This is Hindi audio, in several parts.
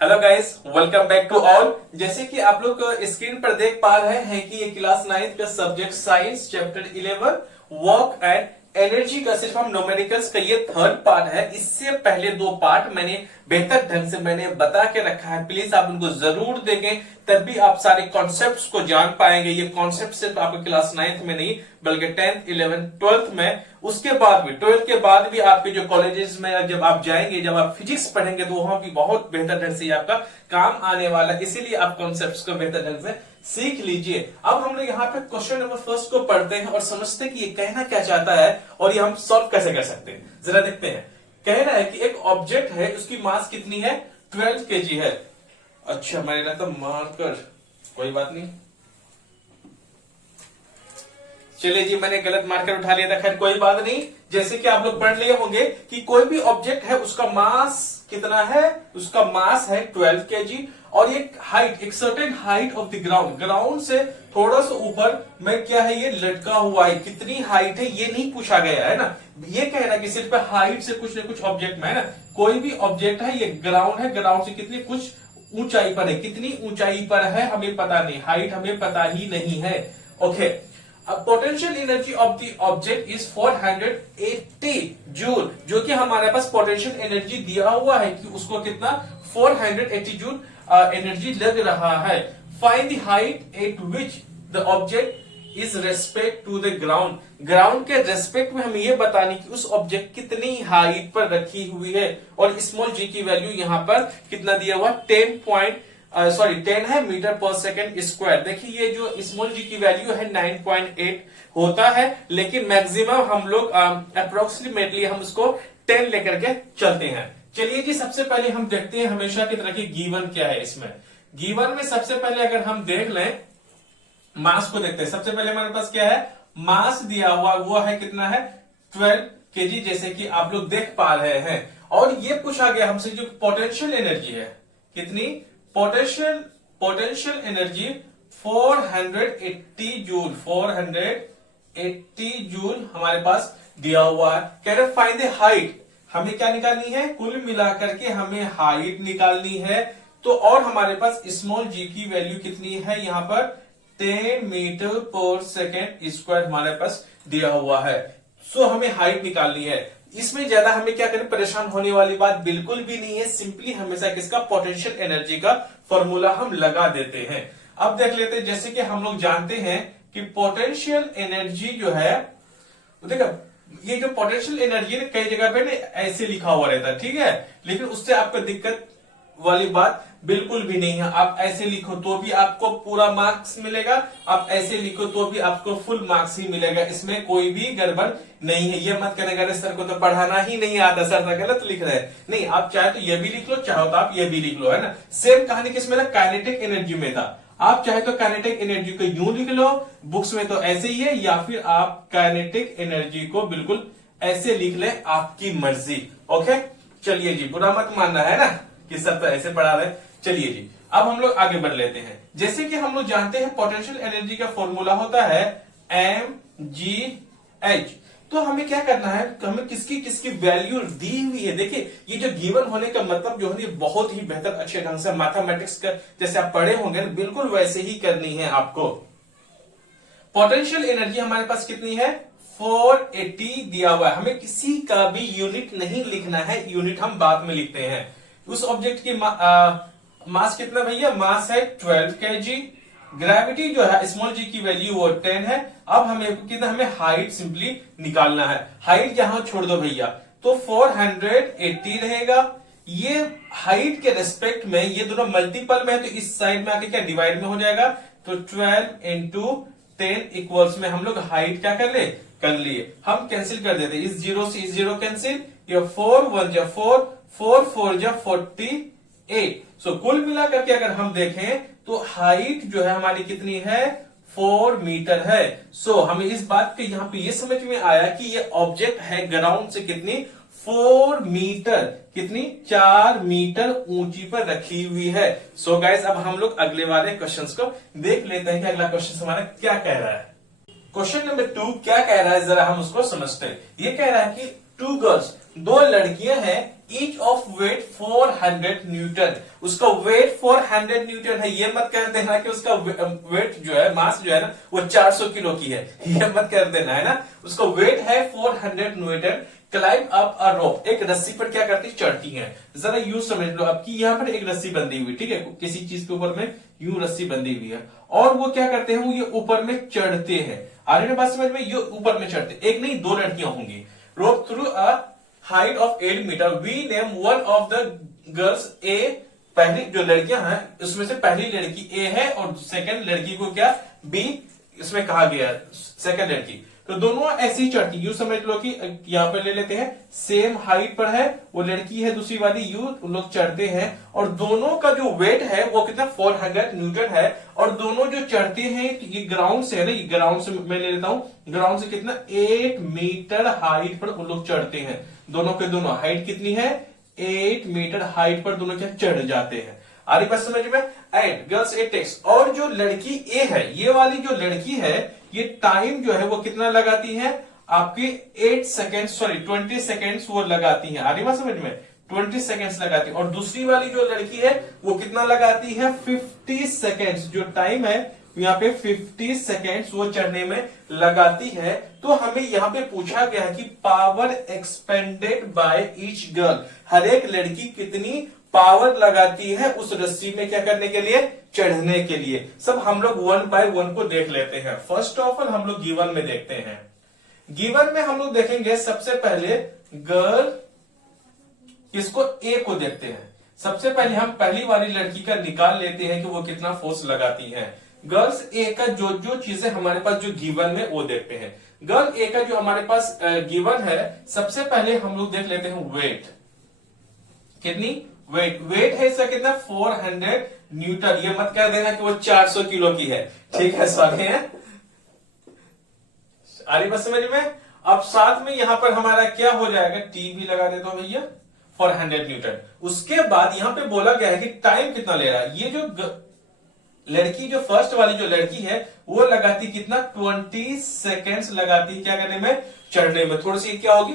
Hello guys, welcome back to all. जैसे कि आप लोग स्क्रीन पर देख पा रहे हैं कि ये क्लास 9th का subject science chapter 11 work and energy का सिर्फ हम न्यूमेरिकल्स का ये थर्ड पार्ट है। इससे पहले दो पार्ट मैंने बेहतर ढंग से बता के रखा है, प्लीज आप उनको जरूर देखें, तभी आप सारे कॉन्सेप्ट्स को जान पाएंगे। ये कॉन्सेप्ट सिर्फ आपके क्लास 9th में नहीं बल्कि 10th 11th 12th में, उसके बाद भी 12th के बाद भी आपके जो कॉलेजेस में जब आप जाएंगे, जब आप फिजिक्स पढ़ेंगे तो वहां भी बहुत बेहतर ढंग से आपका काम आने वाला है। इसीलिए आप कॉन्सेप्ट्स को बेहतर ढंग से सीख लीजिए। अब हम लोग यहाँ पे क्वेश्चन नंबर फर्स्ट को पढ़ते हैं और समझते हैं कि ये कहना क्या चाहता है और ये हम सॉल्व कैसे कर सकते हैं। जरा देखते हैं। कह रहा है कि एक ऑब्जेक्ट है, उसकी मास कितनी है? 12 kg है। अच्छा, मैंने रहा था मार्कर, कोई बात नहीं, चलिए जी, मैंने गलत मार्कर उठा लिया था, खैर कोई बात नहीं। जैसे कि आप लोग पढ़ लिए होंगे कि कोई भी ऑब्जेक्ट है उसका मास कितना है, उसका मास है 12 kg और एक हाइट, एक certain height of the ground, ground से थोड़ा सा ऊपर में क्या है, ये लटका हुआ है। कितनी हाइट है ये नहीं पूछा गया है ना, ये कह रहा है कि सिर्फ हाइट से कुछ न कुछ ऑब्जेक्ट में है ना, कोई भी ऑब्जेक्ट है, ये ग्राउंड है, ग्राउंड से कितनी कुछ ऊंचाई पर है, कितनी ऊंचाई पर है हमें पता नहीं, हाइट हमें पता ही नहीं है। Okay, potential energy of the object is 480 joule, जो कि हमारे पास पोटेंशियल एनर्जी दिया हुआ है कि उसको कितना 480 जूल एनर्जी लग रहा है। Find the height at which the object is respect to the ground, ground के रेस्पेक्ट में हमें यह बताने की उस ऑब्जेक्ट कितनी हाइट पर रखी हुई है। और स्मॉल जी की वैल्यू यहां पर कितना दिया हुआ, 10 है मीटर पर सेकेंड स्क्वायर। देखिए ये जो स्मॉल जी की वैल्यू है 9.8 होता है, लेकिन मैक्सिमम हम लोग अप्रोक्सीमेटली हम उसको 10 लेकर के चलते हैं। चलिए जी, सबसे पहले हम देखते हैं हमेशा की तरह की गिवन क्या है। इसमें गिवन में सबसे पहले अगर हम देख लें, मास को देखते हैं। सबसे पहले हमारे पास क्या है, मास दिया हुआ वो है कितना है 12 kg, जैसे कि आप लोग देख पा रहे हैं। और ये पूछा गया हमसे जो पोटेंशियल एनर्जी है, कितनी पोटेंशियल एनर्जी 480 जूल, 480 जूल हमारे पास दिया हुआ है। कह रहे फाइंड द हाइट, हमें क्या निकालनी है, कुल मिलाकर के हमें हाइट निकालनी है। तो और हमारे पास स्मॉल जी की वैल्यू कितनी है, यहां पर 10 मीटर पर सेकेंड स्क्वायर हमारे पास दिया हुआ है। सो हमें हाइट निकालनी है। इसमें ज्यादा हमें क्या करें, परेशान होने वाली बात बिल्कुल भी नहीं है। सिंपली हमेशा किसका, पोटेंशियल एनर्जी का फॉर्मूला हम लगा देते हैं। अब देख लेते हैं, जैसे कि हम लोग जानते हैं कि पोटेंशियल एनर्जी जो है, देखो ये जो पोटेंशियल एनर्जी है कई जगह पे ना ऐसे लिखा हुआ रहता है, ठीक है, लेकिन उससे आपको दिक्कत वाली बात बिल्कुल भी नहीं है। आप ऐसे लिखो तो भी आपको पूरा मार्क्स मिलेगा, आप ऐसे लिखो तो भी आपको फुल मार्क्स ही मिलेगा, इसमें कोई भी गड़बड़ नहीं है। ये मत कहने का सर को तो पढ़ाना ही नहीं आता, सर तो गलत लिख रहे हैं। नहीं, आप चाहे तो ये भी लिख लो, चाहो तो आप ये भी लिख लो, है ना। सेम कहानी किसमें था, काइनेटिक एनर्जी में था। आप चाहे तो काइनेटिक एनर्जी को यूं लिख लो, बुक्स में तो ऐसे ही है, या फिर आप काइनेटिक एनर्जी को बिल्कुल ऐसे लिख ले, आपकी मर्जी। ओके, चलिए जी, बुरा मत मानना है ना कि सर तो ऐसे पढ़ा रहे। चलिए जी, अब हम लोग आगे बढ़ लेते हैं। जैसे कि हम लोग जानते हैं पोटेंशियल एनर्जी का फॉर्मूला होता है mgh। तो हमें क्या करना है, हमें किसकी किसकी वैल्यू दी हुई है। देखिए ये जो गिवन होने का मतलब जो है बहुत ही बेहतर अच्छे ढंग से मैथमेटिक्स का जैसे आप पढ़े होंगे बिल्कुल वैसे ही करनी है आपको। पोटेंशियल एनर्जी हमारे पास कितनी है, 480 दिया हुआ है। हमें किसी का भी यूनिट नहीं लिखना है, यूनिट हम बाद में लिखते हैं। उस ऑब्जेक्ट की मास कितना भैया, मास है 12 kg। ग्रेविटी जो है स्मॉल जी की वैल्यू वो 10 है। अब हमें कितना, हमें हाइट सिंपली निकालना है। हाइट यहां छोड़ दो भैया, तो 480 रहेगा। ये हाइट के रेस्पेक्ट में ये दोनों मल्टीपल में है, तो इस साइड में आके क्या डिवाइड में हो जाएगा, तो 12 इंटू 10 इक्वल्स में हम लोग हाइट क्या कर लिए, हम कैंसिल कर देते। इस जीरो से इस जीरो कैंसिल, ये 4 1 जा 4, 4 4 जा 48। सो कुल मिला करके अगर हम देखें तो हाइट जो है हमारी कितनी है, 4 मीटर है। सो हमें इस बात के यहां पे ये समझ में आया कि ये ऑब्जेक्ट है ग्राउंड से कितनी, 4 मीटर, कितनी 4 मीटर ऊंची पर रखी हुई है। सो गाइस, अब हम लोग अगले वाले क्वेश्चंस को देख लेते हैं कि अगला क्वेश्चन हमारा क्या कह रहा है। क्वेश्चन नंबर 2 क्या कह रहा है, जरा हम उसको समझते हैं। ये कह रहा है कि 2 गर्ल्स दो लड़कियां हैं, ईच ऑफ वेट 400 न्यूटन, उसका वेट 400 न्यूटन है। ये मत कर देना कि उसका वेट जो है, मास जो है ना, वो 400 किलो की है, ये मत कर देना है ना। उसका वेट है 400 न्यूटन। क्लाइंब अप अ रोप, एक रस्सी पर क्या करती, चढ़ती है। जरा यूं समझ लो आपकी, यहाँ पर एक रस्सी बंधी हुई, ठीक है, किसी चीज के ऊपर में यूं रस्सी बंधी हुई है, और वो क्या करते हैं, वो ये ऊपर में चढ़ते हैं। आ रही है बात समझ में, ये ऊपर में चढ़ते, एक नहीं दो लड़कियां होंगी। Rope through a height of 8 metre, we name one of the girls A, पहली जो लड़कियां हैं उसमें से पहली लड़की ए है और सेकंड लड़की को क्या, बी इसमें कहा गया है, सेकंड लड़की। तो दोनों ऐसी ही चढ़ती, यू समझ लो कि यहां पर ले लेते हैं, सेम हाइट पर है, वो लड़की है दूसरी वाली, यू उन लोग चढ़ते हैं, और दोनों का जो वेट है वो कितना 400 न्यूटन है, और दोनों जो चढ़ते हैं, ये ग्राउंड से है ना, ये ग्राउंड से मैं ले लेता हूं, ग्राउंड से कितना 8 मीटर हाइट पर उन लोग चढ़ते हैं। दोनों के दोनों हाइट कितनी है, 8 मीटर हाइट पर दोनों क्या चढ़ जाते हैं। आ रही बात समझ में। एंड गर्ल्स ए टेक्स, और जो लड़की ए है, ये वाली जो लड़की है, ये टाइम जो है वो कितना लगाती है, आपके 8 सेकेंड, सॉरी 20 सेकेंड्स वो लगाती है। आ रही बात समझ में, 20 सेकेंड्स लगाती है। और दूसरी वाली जो लड़की है वो कितना लगाती है, 50 सेकेंड्स, जो टाइम है यहाँ पे 50 सेकेंड्स वो चढ़ने में लगाती है। तो हमें यहाँ पे पूछा गया है कि power expended by each girl, हर एक लड़की कितनी पावर लगाती है उस रस्सी में क्या करने के लिए, चढ़ने के लिए। सब हम लोग 1 बाय 1 को देख लेते हैं। फर्स्ट ऑफ ऑल हम लोग गिवन में देखते हैं। गिवन में हम लोग देखेंगे सबसे पहले गर्ल, किसको, ए को देखते हैं। सबसे पहले हम पहली वाली लड़की का निकाल लेते हैं कि वो कितना फोर्स लगाती है। गर्ल्स ए का जो जो चीजें हमारे पास जो गिवन में वो देखते हैं। गर्ल ए का जो हमारे पास गिवन है, सबसे पहले हम लोग देख लेते हैं वेट, कितनी वेट, वेट है इसका कितना 400 न्यूटन। ये मत कह देना कि वो 400 किलो की है, ठीक है, सॉरी है। आ रही बात समझ में। अब साथ में यहां पर हमारा क्या हो जाएगा, टी भी लगा देता हूं भैया, 400 न्यूटन। उसके बाद यहां पे बोला गया है कि टाइम कितना ले रहा है। ये जो लड़की, जो फर्स्ट वाली जो लड़की है, वो लगाती कितना, 20 सेकेंड्स लगाती, क्या करने में, चढ़ने में। थोड़ी सी क्या होगी,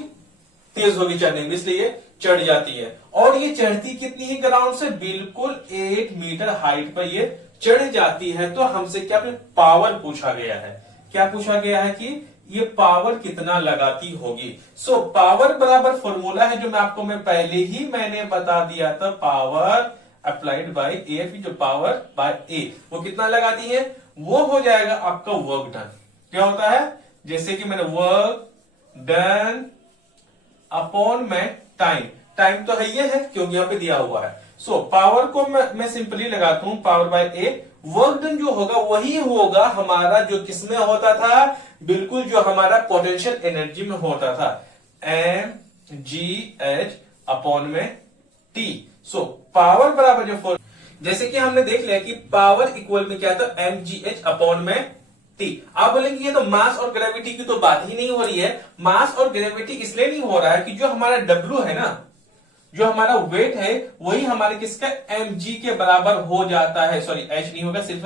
तेज होगी चढ़ने में, इसलिए चढ़ जाती है। और ये चढ़ती कितनी है, ग्राउंड से बिल्कुल 8 मीटर हाइट पर ये चढ़ जाती है। तो हमसे क्या पावर पूछा गया है, क्या पूछा गया है कि ये पावर कितना लगाती होगी। सो पावर बराबर फॉर्मूला है जो मैं पहले ही मैंने बता दिया था, पावर अप्लाइड बाय ए, जो पावर बाय ए वो कितना लगाती है, वो हो जाएगा आपका वर्क डन। क्या होता है, जैसे कि मैंने वर्क डन अपॉन में टाइम, टाइम तो है ये है क्योंकि यहां पे दिया हुआ है। सो पावर को मैं सिंपली लगाता हूं, पावर बाय ए। वर्क डन जो होगा वही होगा हमारा जो किसमें होता था, बिल्कुल जो हमारा पोटेंशियल एनर्जी में होता था, mgh अपॉन में t। सो पावर बराबर जो, जैसे कि हमने देख लिया कि पावर इक्वल में क्या था, mgh अपॉन में t। आप बोलेंगे ये तो मास और ग्रेविटी की तो बात ही नहीं हो रही है। मास और ग्रेविटी इसलिए नहीं हो रहा है कि जो हमारा W है ना, जो हमारा वेट है, वही हमारे किसका, mg के बराबर हो जाता है। सॉरी h नहीं होगा, सिर्फ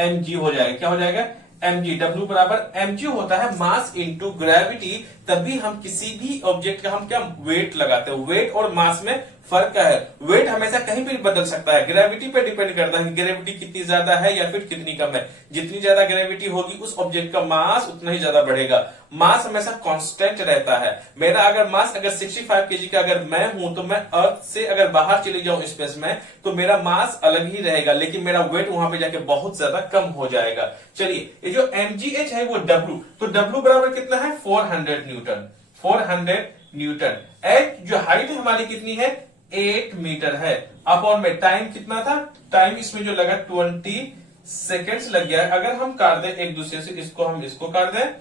mg हो जाएगा। क्या हो जाएगा, mg। W बराबर mg होता है मास इंटू ग्रेविटी। तभी हम किसी भी ऑब्जेक्ट का हम क्या वेट लगाते हैं। वेट और मास में फर्क क्या है, वेट हमेशा कहीं भी बदल सकता है, ग्रेविटी पे डिपेंड करता है कि ग्रेविटी कितनी ज्यादा है या फिर कितनी कम है। जितनी ज्यादा ग्रेविटी होगी उस ऑब्जेक्ट का मास उतना ही ज्यादा बढ़ेगा। मास हमेशा कांस्टेंट रहता है। मेरा अगर मास अगर 65 केजी का अगर मैं हूं, तो मैं अर्थ से अगर बाहर चली जाऊं स्पेस में, तो मेरा मास अलग ही रहेगा, लेकिन मेरा वेट वहां पे जाके बहुत ज्यादा कम हो जाएगा। चलिए, ये जो mgh है वो W, तो W बराबर कितना है, 400 न्यूटन, 400 न्यूटन। एच जो हाइट हमारी कितनी है, 8 मीटर है। अपॉन में टाइम कितना था, टाइम इसमें जो लगा 20 सेकेंड्स लग गया। अगर हम काट दें एक दूसरे से, इसको हम इसको काट दें,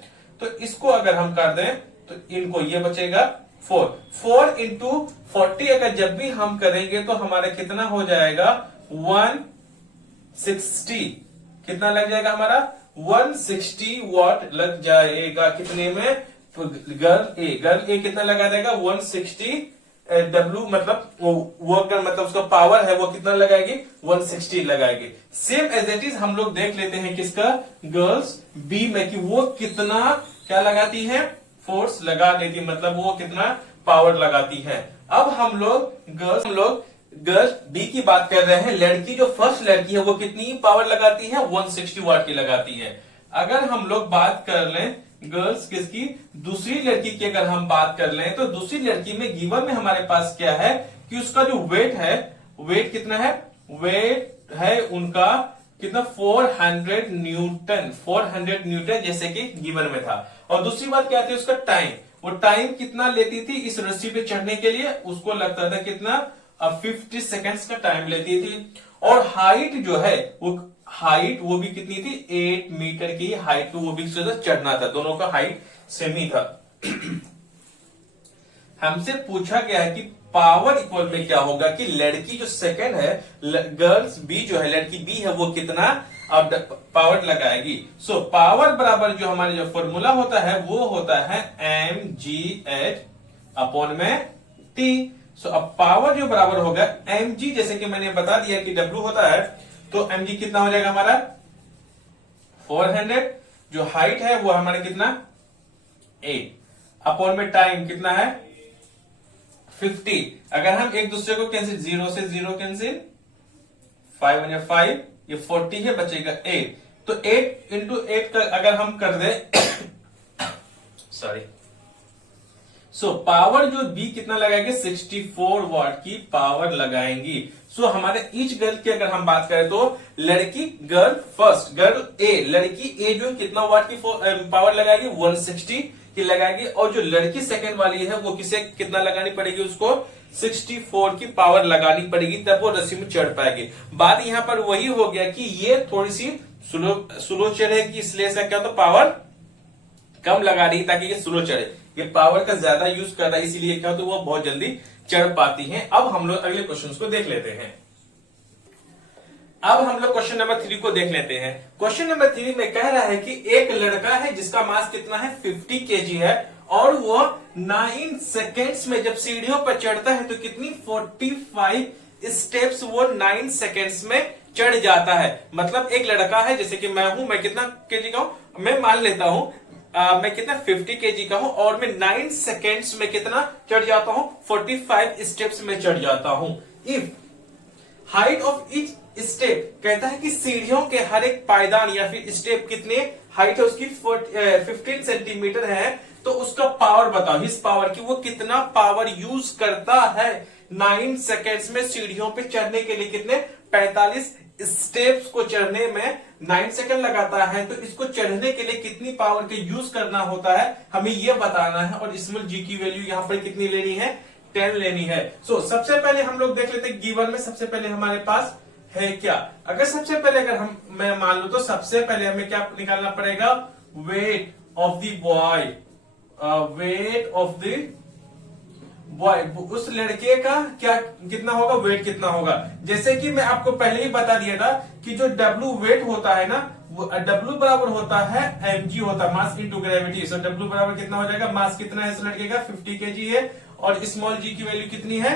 तो इसको अगर हम काट दें तो इनको ये बचेगा 4 इंटू 40। अगर जब भी हम करेंगे तो हमारा कितना हो जाएगा, 160। कितना लग जाएगा हमारा, 160 वॉट लग जाएगा। कितने में, तो गर्ल ए कितना लगा देगा, 160 W, मतलब वर्क मतलब उसका पावर है वो कितना लगाएगी, 160 लगाएगी। सेम एज इट इज हम लोग देख लेते हैं किसका, गर्ल्स बी में, कि वो कितना क्या लगाती है, फोर्स लगा देती, मतलब वो कितना पावर लगाती है। अब हम लोग गर्ल्स बी की बात कर रहे हैं। लड़की जो फर्स्ट लड़की है वो कितनी पावर लगाती है? 160 वाट की लगाती है। अगर हम लोग बात कर लें गर्ल्स किसकी, दूसरी लड़की की अगर हम बात कर लें तो दूसरी लड़की में गिवन में हमारे पास क्या है कि उसका जो वेट है, वेट कितना है? वेट है उनका कितना? 400 न्यूटन, 400 न्यूटन जैसे कि गिवन में था। और दूसरी बात क्या थी? उसका टाइम, वो टाइम कितना लेती थी इस रस्सी पे चढ़ने के लिए? उसको लगता था कितना? 50 सेकेंड्स का टाइम लेती थी। और हाइट जो है वो भी कितनी थी? 8 मीटर की हाइट पे वो भी चढ़ना था। दोनों का हाइट सेम ही था। हमसे पूछा गया है कि पावर इक्वल में क्या होगा कि लड़की जो सेकंड है, गर्ल्स बी जो है, लड़की बी है, वो कितना अब पावर लगाएगी। सो पावर बराबर जो हमारे जो फॉर्मूला होता है वो होता है mgh अपॉन में t। सो अब पावर जो बराबर होगा mg, जैसे कि मैंने बता दिया कि w होता है, तो mg कितना हो जाएगा हमारा? 400। जो हाइट है वो हमारा कितना? 8 अपॉन में टाइम कितना है? 50। अगर हम एक दूसरे को कैंसिल, 0 से 0 कैंसिल, 5 में 5, ये 40 है, बचेगा 8। तो 8 इंटू 8 का अगर हम कर दे सॉरी, सो पावर जो बी कितना लगाएंगे? 64 वाट की पावर लगाएंगी। सो हमारे ईच गर्ल की अगर हम बात करें तो लड़की गर्ल ए, लड़की ए जो कितना वाट की पावर लगाएगी? 160 की लगाएगी। और जो लड़की सेकंड वाली है वो किसे कितना लगानी पड़ेगी? उसको 64 की पावर लगानी पड़ेगी, तब वो रस्सी में चढ़ पाएगी। बात यहां पर वही हो गया कि ये थोड़ी सी स्लो चढ़ेगी, इसलिए से क्या, तो पावर कम लगा रही ताकि ये स्लो चढ़े। ये पावर का ज्यादा यूज कर रहा है, इसीलिए क्या, तो वो बहुत जल्दी चढ़ पाती हैं। अब हम लोग अगले क्वेश्चन को देख लेते हैं। अब हम लोग क्वेश्चन नंबर 3 को देख लेते हैं। क्वेश्चन नंबर 3 में कह रहा है कि एक लड़का है जिसका मास कितना है? 50 केजी है, और वो 9 सेकेंड्स में जब सीढ़ियों पर चढ़ता है तो कितनी? 45 स्टेप्स वो 9 सेकेंड्स में चढ़ जाता है। मतलब एक लड़का है, जैसे कि मैं हूं, मैं कितना केजी का हूं? मैं मान लेता हूं मैं कितना 50 केजी का हूं, और मैं 9 सेकेंड्स में कितना चढ़ जाता हूं? 45 स्टेप्स में चढ़ जाता हूं। If height of each step, कहता है कि सीढ़ियों के हर एक पायदान या फिर स्टेप कितने हाइट है उसकी? 15 सेंटीमीटर है, तो उसका पावर बताओ, इस पावर की वो कितना पावर यूज करता है 9 सेकेंड्स में सीढ़ियों पे चढ़ने के लिए? कितने? 45 स्टेप्स को चढ़ने में 9 सेकंड लगाता है, तो इसको चढ़ने के लिए कितनी पावर के यूज करना होता है, हमें यह बताना है। और स्मॉल जी की वैल्यू यहां पर कितनी लेनी है? 10 लेनी है। सो सबसे पहले हम लोग देख लेते हैं गिवन में सबसे पहले हमारे पास है क्या। अगर सबसे पहले अगर मैं मान लू तो सबसे पहले हमें क्या निकालना पड़ेगा? Weight of the boy, weight of the boy, उस लड़के का क्या कितना होगा? वेट कितना होगा? जैसे कि मैं आपको पहले ही बता दिया था कि जो W वेट होता है ना, वो W बराबर होता है mg होता है, मास इनटू ग्रेविटी। सो W बराबर कितना हो जाएगा? मास कितना है इस लड़के का? 50 केजी है, और स्मॉल g की वैल्यू कितनी है?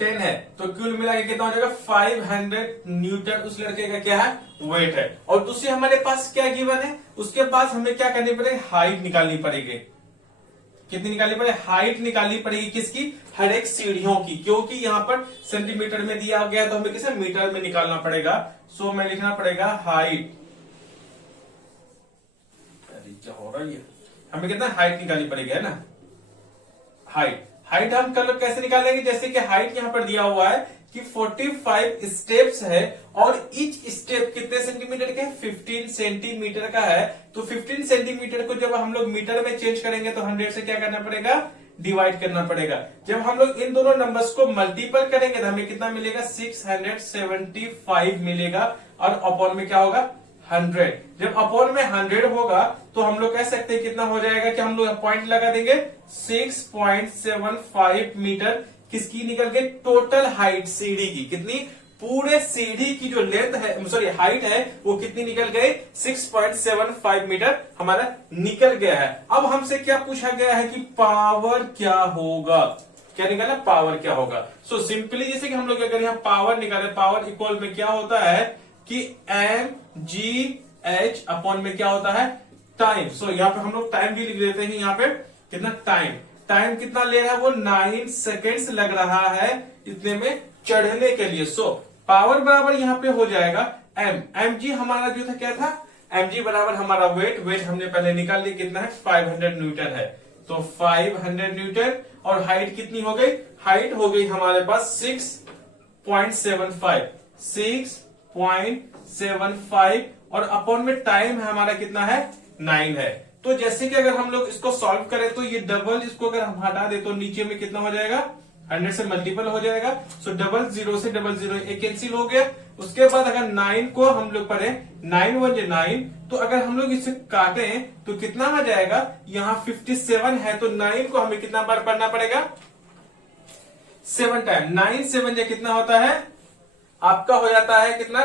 10 है। तो कुल मिला के कितना हो जाएगा? 500 न्यूटन उस लड़के का क्या है? वेट है। और दूसरी हमारे पास क्या गिवन है? उसके पास हमें क्या करनी पड़ेगी? हाइट निकालनी पड़ेगी। कितनी निकालनी पड़ेगी? हाइट निकालनी पड़ेगी किसकी? हर एक सीढ़ियों की, क्योंकि यहाँ पर सेंटीमीटर में दिया गया तो हमें किसे मीटर में निकालना पड़ेगा। सो मैं लिखना पड़ेगा हाइट, क्या हो रहा है, हमें कितना हाइट निकालनी पड़ेगी, है ना। हाइट हम कल कैसे निकालेंगे? जैसे कि हाइट यहाँ पर दिया हुआ है कि 45 स्टेप्स है, और ईच स्टेप कितने सेंटीमीटर के? 15 सेंटीमीटर का है। तो 15 सेंटीमीटर को जब हम लोग मीटर में चेंज करेंगे तो 100 से क्या करना पड़ेगा? डिवाइड करना पड़ेगा। जब हम लोग इन दोनों नंबर्स को मल्टीपल करेंगे तो हमें कितना मिलेगा? 675 मिलेगा, और अपॉन में क्या होगा? 100। जब अपॉन में 100 होगा तो हम लोग कह सकते हैं कितना हो जाएगा कि हम लोग पॉइंट लगा देंगे 6.75 मीटर किसकी निकल गई? टोटल हाइट सीढ़ी की। कितनी? पूरे सीढ़ी की जो लेंथ है, सॉरी हाइट है, वो कितनी निकल गई? 6.75 मीटर हमारा निकल गया है। अब हमसे क्या पूछा गया है कि पावर क्या होगा? क्या निकाला? पावर क्या होगा? सो सिंपली जैसे कि हम लोग अगर यहाँ पावर निकाले, पावर इक्वल में क्या होता है कि mgh अपॉन में क्या होता है? टाइम। सो यहाँ पे हम लोग टाइम भी लिख देते हैं, यहाँ पे कितना टाइम। टाइम कितना ले रहा है वो 9 सेकेंड्स लग रहा है इतने में चढ़ने के लिए। सो पावर बराबर यहाँ पे हो जाएगा mg हमारा जो था क्या था, mg बराबर हमारा वेट हमने पहले निकाल लिया कितना है 500 न्यूटन है, तो 500 न्यूटन। और हाइट कितनी हो गई, हाइट हो गई हमारे पास 6.75 और अपॉन में टाइम है हमारा कितना है 9 है। तो जैसे कि अगर हम लोग इसको सॉल्व करें तो ये डबल, इसको अगर हम हटा दे तो नीचे में कितना हो जाएगा 100 से मल्टीपल हो जाएगा। सो 00 से 00 एक कैंसिल हो गया। उसके बाद अगर 9 को हम लोग पढ़े 9 1 9, तो अगर हम लोग इसे काटें तो कितना आ जाएगा, यहाँ 57 है तो 9 को हमें कितना बार पढ़ना पड़ेगा 7 टाइम। 9 7 कितना होता है आपका हो जाता है कितना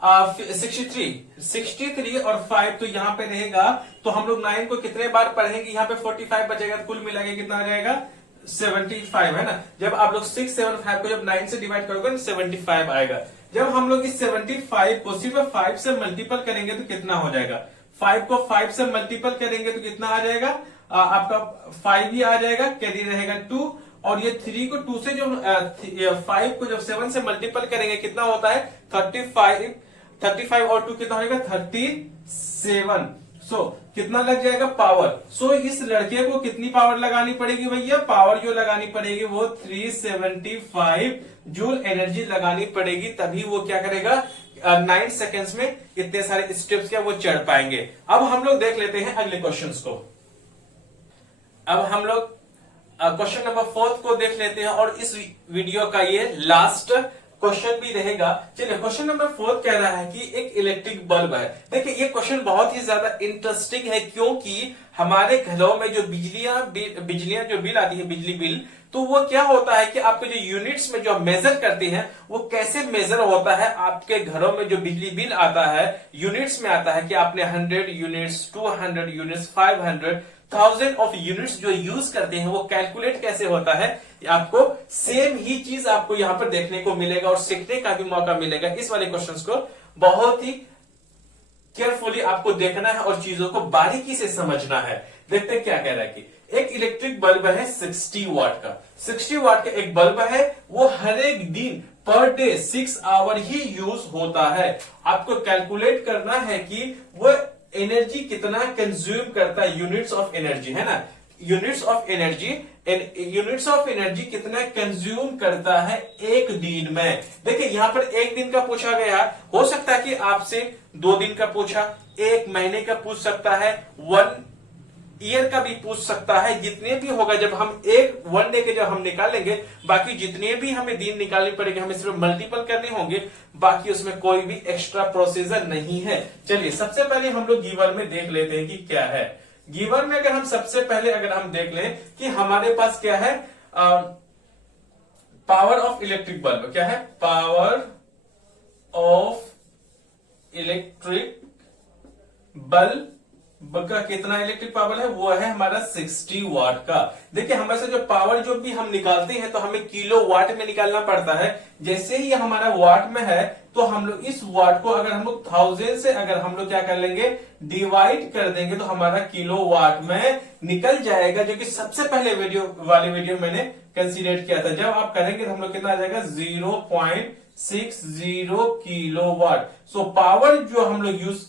63 और 5 तो यहाँ पे रहेगा। तो हम लोग 9 को कितने बार पढ़ेंगे, यहाँ पे 45 बचेगा, कुल मिला के कितना आ जाएगा 75 है ना। जब आप लोग 675 को जब 9 से डिवाइड करोगे तो 75 आएगा। जब हम लोग इस 75 को सिर्फ 5 से मल्टीपल करेंगे तो कितना हो जाएगा, 5 को 5 से मल्टीपल करेंगे तो कितना आ जाएगा आपका 5 ही आ जाएगा, कैरी रहेगा 2। और ये 3 को 2 से जो 5 को जब 7 से मल्टीपल करेंगे कितना होता है 35 और 2 कितना होगा 37। सो कितना लग जाएगा पावर। सो इस लड़के को कितनी पावर लगानी पड़ेगी भैया, पावर जो लगानी पड़ेगी वो 375 जूल एनर्जी लगानी पड़ेगी, तभी वो क्या करेगा 9 सेकेंड्स में इतने सारे स्टेप्स क्या वो चढ़ पाएंगे। अब हम लोग देख लेते हैं अगले क्वेश्चंस को। अब हम लोग क्वेश्चन नंबर 4 को देख लेते हैं और इस वीडियो का ये लास्ट क्वेश्चन भी रहेगा। चलिए क्वेश्चन नंबर 4 कह रहा है कि एक इलेक्ट्रिक बल्ब है। देखिए ये क्वेश्चन बहुत ही ज्यादा इंटरेस्टिंग है, क्योंकि हमारे घरों में जो बिजलियां जो बिल आती है बिजली बिल, तो वो क्या होता है कि आपके जो यूनिट्स में जो मेजर करते हैं वो कैसे मेजर होता है। आपके घरों में जो बिजली बिल आता है यूनिट्स में आता है कि आपने 100 यूनिट्स 200 यूनिट्स 500 1000 ऑफ यूनिट्स जो यूज करते हैं वो कैलकुलेट कैसे होता है, आपको सेम ही चीज आपको यहां पर देखने को मिलेगा और सीखने का भी मौका मिलेगा। इस वाले क्वेश्चंस को बहुत ही केयरफुली आपको देखना है और चीजों को बारीकी से समझना है। देखते हैं क्या कह रहा है कि एक इलेक्ट्रिक बल्ब है 60 वाट का, 60 वाट का एक बल्ब है, वो हर एक दिन per day 6 our he use होता है। आपको कैलकुलेट करना है कि वो एनर्जी कितना कंज्यूम करता है, यूनिट्स ऑफ एनर्जी है ना, यूनिट्स ऑफ एनर्जी कितना कंज्यूम करता है एक दिन में। देखिए यहां पर एक दिन का पूछा गया, हो सकता है कि आपसे 2 दिन का पूछा, 1 महीने का पूछ सकता है, 1 ईयर का भी पूछ सकता है। जितने भी होगा जब हम 1 डे के जब हम निकालेंगे, बाकी जितने भी हमें दिन निकालने पड़ेंगे हमें सिर्फ मल्टीपल करने होंगे, बाकी उसमें कोई भी एक्स्ट्रा प्रोसीजर नहीं है। चलिए सबसे पहले हम लोग गिवन में देख लेते हैं कि क्या है। गिवन में अगर हम सबसे पहले अगर हम देख लें कि हमारे पास क्या है, पावर ऑफ इलेक्ट्रिक बल्ब क्या है, पावर ऑफ इलेक्ट्रिक बल्ब का कितना इलेक्ट्रिक पावर है, वो है हमारा 60 वाट का। देखिए हमारे से जो पावर जो भी हम निकालते हैं तो हमें किलो वाट में निकालना पड़ता है। जैसे ही हमारा वाट में है तो हम लोग इस वाट को अगर हम लोग 1000 से अगर हम लोग क्या कर लेंगे डिवाइड कर देंगे तो हमारा किलो वाट में निकल जाएगा, जो कि सबसे पहले वीडियो मैंने कंसीडर किया था। जब आप करेंगे तो हम लोग कितना आ जाएगा 0.60 किलो वाट। सो पावर जो हम लोग यूज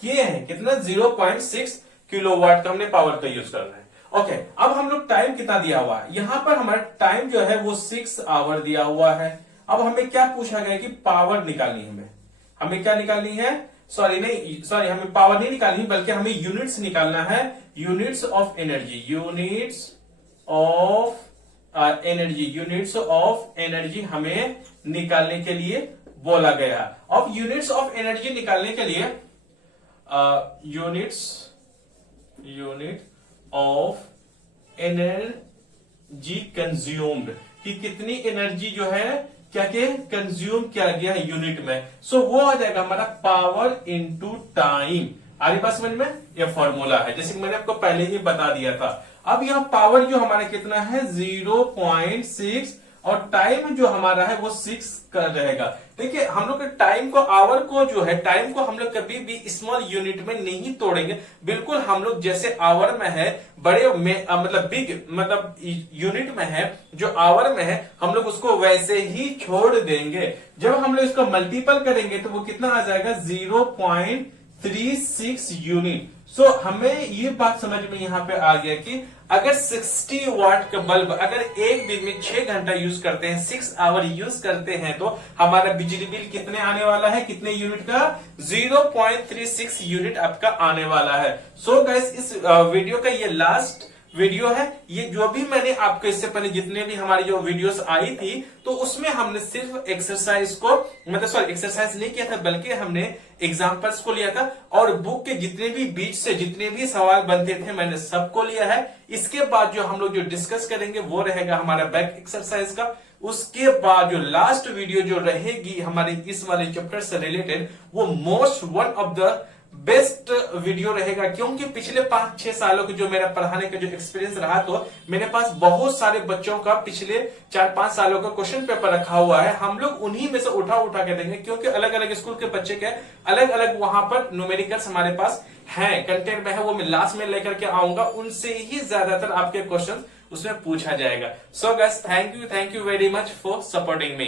किए हैं कितना 0.6 किलोवाट का हमने पावर का यूज करना है। ओके अब हम लोग टाइम कितना दिया हुआ है, यहां पर हमारा टाइम जो है वो 6 आवर दिया हुआ है। अब हमें क्या पूछा गया कि पावर निकालनी है, हमें क्या निकालनी है, हमें पावर नहीं निकालनी बल्कि हमें यूनिट्स निकालना है, units of energy, units of energy हमें निकालने के लिए बोला गया। अब यूनिट्स ऑफ एनर्जी निकालने के लिए यूनिट ऑफ एनर्जी कंज्यूम्ड कि कितनी एनर्जी जो है क्या कंज्यूम किया गया है यूनिट में। सो वो आ जाएगा हमारा पावर इनटू टाइम। आ रही बात समझ में, यह फॉर्मूला है जैसे कि मैंने आपको पहले ही बता दिया था। अब यहां पावर जो हमारा कितना है 0.6 और टाइम जो हमारा है वो 6 का रहेगा। देखिए हम लोग टाइम को, आवर को जो है, टाइम को हम लोग कभी भी स्मॉल यूनिट में नहीं तोड़ेंगे। बिल्कुल हम लोग जैसे आवर में है, बड़े में मतलब बिग मतलब यूनिट में है, जो आवर में है हम लोग उसको वैसे ही छोड़ देंगे। जब हम लोग इसको मल्टीपल करेंगे तो वो कितना आ जाएगा, 0.36 यूनिट। सो हमें ये बात समझ में यहां पे आ गया कि अगर 60 वाट का बल्ब अगर एक दिन में 6 घंटा यूज करते हैं, 6 आवर यूज करते हैं, तो हमारा बिजली बिल कितने आने वाला है, कितने यूनिट का, 0.36 यूनिट आपका आने वाला है। सो गाइस इस वीडियो का ये लास्ट वीडियो है। ये जो भी मैंने आपको इससे पहले जितने भी हमारी जो वीडियोस आई थी, तो उसमें हमने सिर्फ एक्सरसाइज को, मतलब सॉरी एक्सरसाइज नहीं किया था, बल्कि हमने एग्जांपल्स को लिया था और बुक के जितने भी बीच से जितने भी सवाल बनते थे मैंने सबको लिया है। इसके बाद जो हम लोग जो डिस्कस करेंगे वो रहेगा हमारा बैक एक्सरसाइज का। उसके बाद जो लास्ट वीडियो जो रहेगी हमारे इस वाले चैप्टर से रिलेटेड, वो most one of the best video रहेगा, क्योंकि पिछले 5-6 सालों के जो मेरा पढ़ाने का जो एक्सपीरियंस रहा, तो मेरे पास बहुत सारे बच्चों का पिछले 4-5 सालों का क्वेश्चन पेपर रखा हुआ है। हम लोग उन्हीं में से उठा के देंगे, क्योंकि अलग अलग स्कूल के बच्चे के अलग अलग वहां पर न्यूमेरिकल्स हमारे पास है, कंटेंट में है, वो मैं लास्ट में लेकर के आऊंगा। उनसे ही ज्यादातर आपके क्वेश्चन उसमें पूछा जाएगा। So guys thank you very much for supporting me.